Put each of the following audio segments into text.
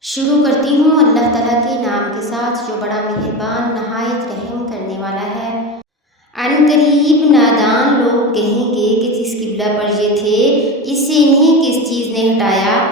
شروع کرتی ہوں اللہ تعالیٰ کے نام کے ساتھ جو بڑا مہربان نہایت رحم کرنے والا ہے۔ عن قریب نادان لوگ کہیں گے کہ جس قبلہ پر یہ تھے اس سے انہیں کس چیز نے ہٹایا؟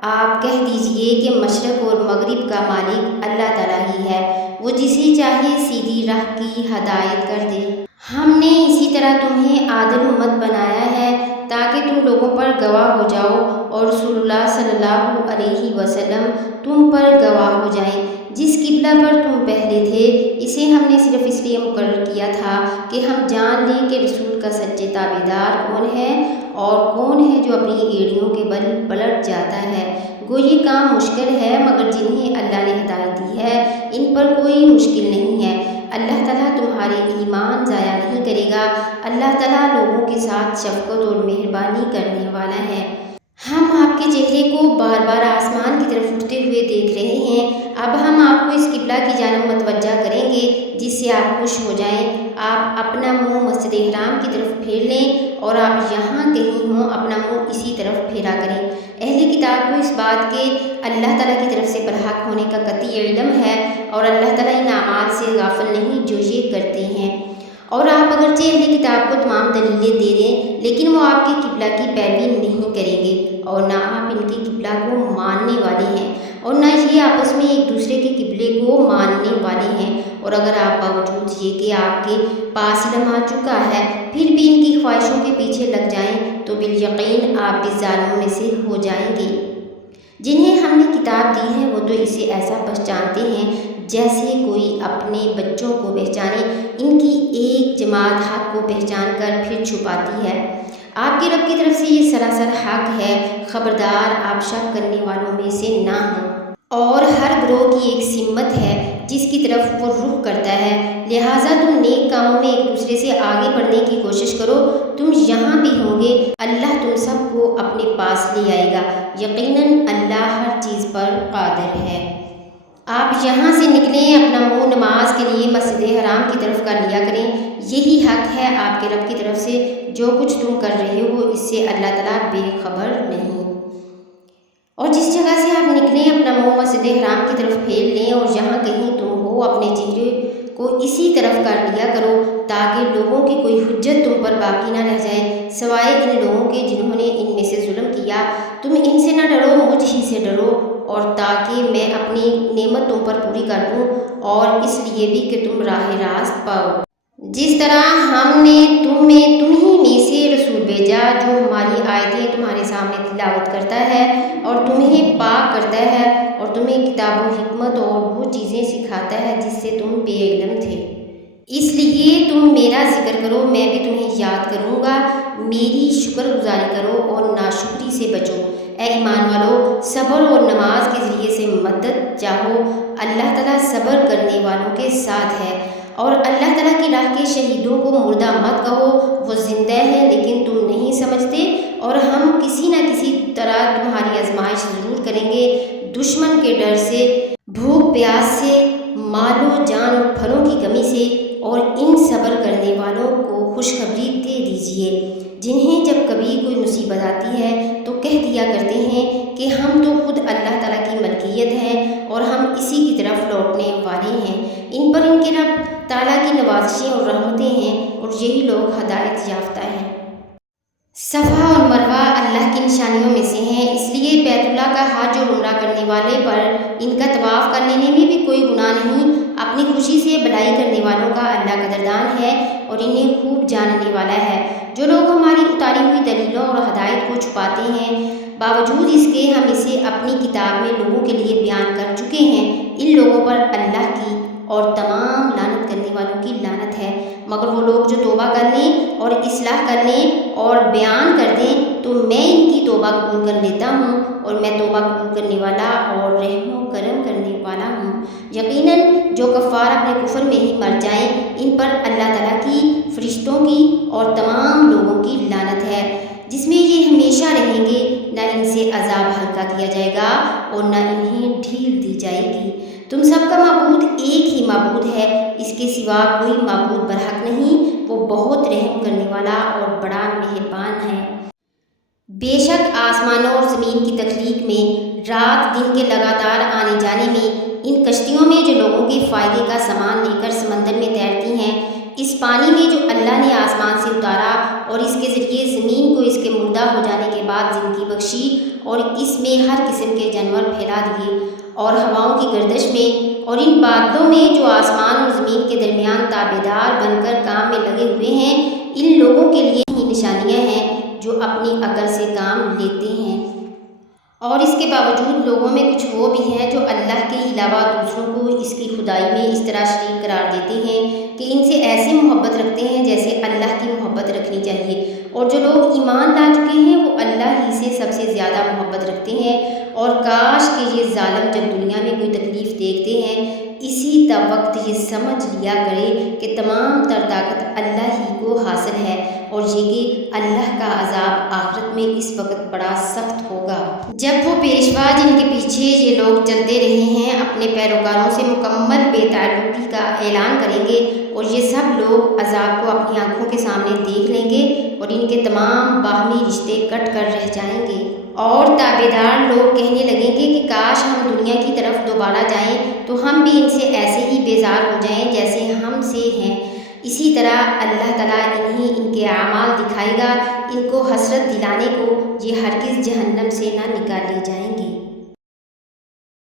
آپ کہہ دیجئے کہ مشرق اور مغرب کا مالک اللہ تعالیٰ ہی ہے، وہ جسے چاہے سیدھی راہ کی ہدایت کر دے۔ ہم نے اسی طرح تمہیں عادل امت بنایا ہے تاکہ تم لوگوں پر گواہ ہو جاؤ اور رسول اللہ صلی اللہ علیہ وسلم تم پر گواہ ہو جائیں۔ جس قبلہ پر تم پہلے تھے اسے ہم نے صرف اس لیے مقرر کیا تھا کہ ہم جان لیں کہ رسول کا سچے تابعدار کون ہے اور کون ہے جو اپنی ایڑیوں کے بل پلٹ جاتا ہے۔ گو یہ کام مشکل ہے مگر جنہیں اللہ نے ہدایت دی ہے ان پر کوئی مشکل نہیں ہے۔ اللہ تعالیٰ تمہارے ایمان ضائع نہیں کرے گا۔ اللہ تعالیٰ لوگوں کے ساتھ شفقت اور مہربانی کرنے والا ہے۔ ہم آپ کے چہرے کو بار بار آسمان کی طرف اٹھتے ہوئے دیکھ رہے ہیں۔ اب ہم آپ کو اس قبلہ کی جانب متوجہ کریں گے جس سے آپ خوش ہو جائیں۔ آپ اپنا منہ مسجد حرام کی طرف پھیر لیں اور آپ یہاں کہیں ہوں اپنا منہ اسی طرف پھیرا کریں۔ اہل کتاب کو اس بات کے اللہ تعالیٰ کی طرف سے برحق ہونے کا قطعی علم ہے اور اللہ تعالیٰ ان اعمال سے غافل نہیں جو یہ کرتے ہیں۔ اور آپ اگرچہ اہل کتاب کو تمام دلیلیں دے دیں لیکن وہ آپ کے قبلہ کی پیروی نہیں کریں گے اور نہ آپ ان کے قبلہ کو ماننے والے ہیں اور نہ یہ آپس میں ایک دوسرے کے قبلے کو ماننے والے ہیں۔ اور اگر آپ باوجود یہ کہ آپ کے پاس علم آ چکا ہے پھر بھی ان کی خواہشوں کے پیچھے لگ جائیں تو بالیقین آپ بھی ظالموں میں سے ہو جائیں گے۔ جنہیں ہم نے کتاب دی ہے وہ تو اسے ایسا پہچانتے ہیں جیسے کوئی اپنے بچوں کو پہچانے۔ ان کی ایک جماعت حق کو پہچان کر پھر چھپاتی ہے۔ آپ کے رب کی طرف سے یہ سراسر حق ہے، خبردار آپ شک کرنے والوں میں سے نہ ہوں۔ اور ہر گروہ کی ایک سمت ہے جس کی طرف وہ رخ کرتا ہے، لہٰذا تم نیک کاموں میں ایک دوسرے سے آگے بڑھنے کی کوشش کرو۔ تم یہاں بھی ہوں گے، اللہ تم سب کو اپنے پاس لے آئے گا، یقیناً اللہ ہر چیز پر قادر ہے۔ آپ یہاں سے نکلیں، اپنا منہ نماز کے لیے مسجد حرام کی طرف کر لیا کریں، یہی حق ہے آپ کے رب کی طرف سے۔ جو کچھ تم کر رہے ہو اس سے اللہ تعالیٰ بے خبر نہیں۔ اور جس جگہ سے آپ نکلیں اپنا منہ مسجد حرام کی طرف پھیر لیں اور جہاں کہیں تم ہو اپنے چہرے کو اسی طرف کر لیا کرو تاکہ لوگوں کی کوئی حجت تم پر باقی نہ رہ جائے سوائے ان لوگوں کے جنہوں نے ان میں سے ظلم کیا۔ تم ان سے نہ ڈرو، مجھ ہی سے ڈرو، اور تاکہ میں اپنی نعمت تم پر پوری کر دوں اور اس لیے بھی کہ تم راہ راست پاؤ۔ جس طرح ہم نے تم ہی میں سے رسول بھیجا جو ہماری آیتیں تمہارے سامنے تلاوت کرتا ہے اور تمہیں پاک کرتا ہے اور تمہیں کتاب و حکمت اور وہ چیزیں سکھاتا ہے جس سے تم بے علم تھے۔ اس لیے تم میرا ذکر کرو، میں بھی تمہیں یاد کروں گا، میری شکر گزاری کرو اور ناشکری سے بچو۔ اے ایمان والو، صبر اور نماز کے ذریعے سے مدد چاہو، اللہ تعالیٰ صبر کرنے والوں کے ساتھ ہے۔ اور اللہ تعالیٰ کی راہ کے شہیدوں کو مردہ مت کہو، وہ زندہ ہیں لیکن تم نہیں سمجھتے، اور ہم کسی نہ کسی طرح تمہاری آزمائش ضرور کریں گے، دشمن کے ڈر سے، بھوک پیاس سے، مال و جان اور پھلوں کی کمی سے، اور ان صبر کرنے والوں کو خوشخبری دے دیجیے جنہیں جب کبھی کوئی مصیبت آتی ہے تو کہہ دیا کرتے ہیں کہ ہم تو خود اللہ تعالیٰ کی ملکیت ہیں اور ہم اسی کی طرف لوٹنے والے ہیں۔ ان پر ان کے رب تعالیٰ کی نوازشیں اور رحمتیں ہیں اور یہی لوگ ہدایت یافتہ ہیں۔ صفا اور مروہ اللہ کی نشانیوں میں سے ہیں، اس لیے بیت اللہ کا حج اور عمرہ کرنے والے پر ان کا طواف کر لینے میں بھی کوئی گناہ نہیں۔ اپنی خوشی سے بھلائی کرنے والوں کا اللہ قدردان ہے اور انہیں خوب جاننے والا ہے۔ جو لوگ ہماری اتاری ہوئی دلیلوں اور ہدایت کو چھپاتے ہیں باوجود اس کے ہم اسے اپنی کتاب میں لوگوں کے لیے بیان کر چکے ہیں، ان لوگوں پر اللہ کی اور تمام لعنت کرنے والوں کی لعنت ہے۔ مگر وہ لوگ جو توبہ کر لیں اور اصلاح کر لیں اور بیان کر دیں تو میں ان کی توبہ قبول کر لیتا ہوں اور میں توبہ قبول کرنے والا اور رحم و کرم کرنے والا ہوں۔ یقیناً جو کفار اپنے کفر میں ہی مر جائیں ان پر اللہ تعالیٰ کی، فرشتوں کی اور تمام لوگوں کی لعنت ہے، جس میں یہ ہمیشہ رہیں گے، نہ ان سے عذاب ہلکا کیا جائے گا اور نہ انہیں ڈھیل دی جائے گی۔ تم سب کا معبود ایک ہی معبود ہے، اس کے سوا کوئی معبود برحق نہیں، وہ بہت رحم کرنے والا اور بڑا مہربان ہے۔ بے شک آسمانوں اور زمین کی تخلیق میں، رات دن کے لگاتار آنے جانے میں، ان کشتیوں میں جو لوگوں کے فائدے کا سامان لے کر سمندر میں تیرتی ہیں، اس پانی میں جو اللہ نے آسمان سے اتارا اور اس کے ذریعے زمین کو اس کے مردہ ہو جانے کے بعد زندگی بخشی، اور اس میں ہر قسم کے جانور پھیلا دیے، اور ہواؤں کی گردش میں اور ان بادلوں میں جو آسمان اور زمین کے درمیان تابعدار بن کر کام میں لگے ہوئے ہیں، ان لوگوں کے لیے ہی نشانیاں ہیں جو اپنی عقل سے کام لیتے ہیں۔ اور اس کے باوجود لوگوں میں کچھ وہ بھی ہیں جو اللہ کے علاوہ دوسروں کو اس کی خدائی میں اس طرح شریک قرار دیتے ہیں کہ ان سے ایسی محبت رکھتے ہیں جیسے اللہ کی محبت رکھنی چاہیے، اور جو لوگ ایمان لا چکے ہیں وہ اللہ ہی سے سب سے زیادہ محبت رکھتے ہیں۔ اور کاش کہ یہ ظالم جب دنیا میں کوئی تکلیف دیکھتے ہیں، اسی وقت یہ سمجھ لیا کرے کہ تمام تر طاقت اللہ ہی کو حاصل ہے، اور یہ کہ اللہ کا عذاب آخرت میں اس وقت بڑا سخت ہوگا جب وہ پیشوا جن کے پیچھے یہ لوگ چلتے رہے ہیں اپنے پیروکاروں سے مکمل بے تعلقی کا اعلان کریں گے، اور یہ سب لوگ عذاب کو اپنی آنکھوں کے سامنے دیکھ لیں گے، اور ان کے تمام باہمی رشتے کٹ کر رہ جائیں گے، اور تابعدار لوگ کہنے لگیں گے کہ کاش ہم دنیا کی طرف دوبارہ جائیں تو ہم بھی ان سے ایسے ہی بیزار ہو جائیں جیسے ہم سے ہیں۔ اسی طرح اللہ تعالیٰ انہیں ان کے اعمال دکھائے گا، ان کو حسرت دلانے کو یہ ہرگز جہنم سے نہ نکالے جائیں گے۔